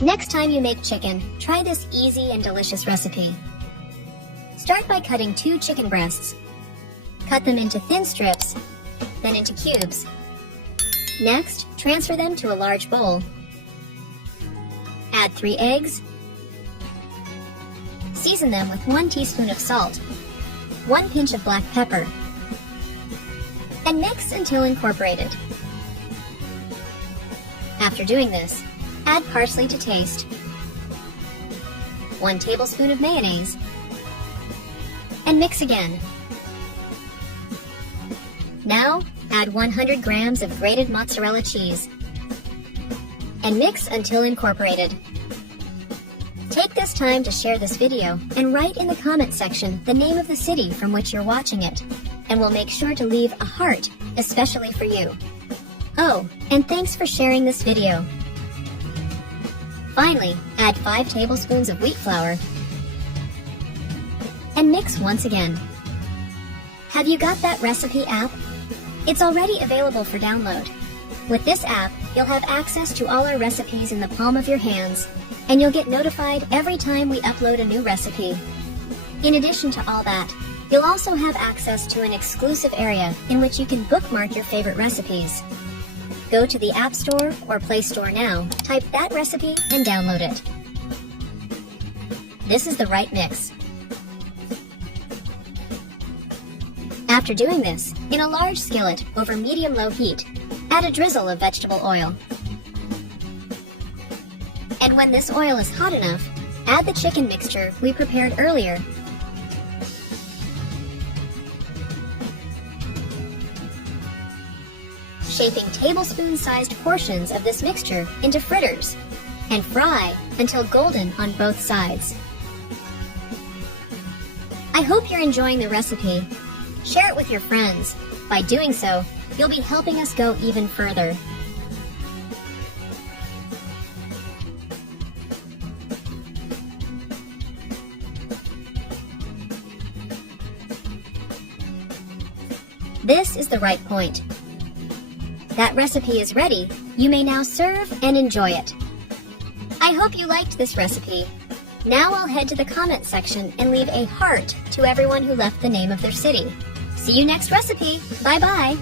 Next time you make chicken, try this easy and delicious recipe. Start by cutting 2 chicken breasts. Cut them into thin strips, then into cubes. Next, transfer them to a large bowl. Add 3 eggs. Season them with 1 teaspoon of salt, 1 pinch of black pepper, and mix until incorporated. After doing this, add parsley to taste, 1 tablespoon of mayonnaise, and mix again. Now, add 100 grams of grated mozzarella cheese, and mix until incorporated. Take this time to share this video and write in the comment section the name of the city from which you're watching it, and we'll make sure to leave a heart, especially for you. Oh, and thanks for sharing this video. Finally, add 5 tablespoons of wheat flour and mix once again. Have you got that recipe app? It's already available for download. With this app, you'll have access to all our recipes in the palm of your hands, and you'll get notified every time we upload a new recipe. In addition to all that, you'll also have access to an exclusive area in which you can bookmark your favorite recipes. Go to the App Store or Play Store now, type that recipe, and download it. This is the right mix. After doing this, in a large skillet over medium-low heat, add a drizzle of vegetable oil. And when this oil is hot enough, add the chicken mixture we prepared earlier. Shaping tablespoon-sized portions of this mixture into fritters, and fry until golden on both sides. I hope you're enjoying the recipe. Share it with your friends. By doing so, you'll be helping us go even further. This is the right point. That recipe is ready. You may now serve and enjoy it. I hope you liked this recipe. Now I'll head to the comment section and leave a heart to everyone who left the name of their city. See you next recipe. Bye-bye.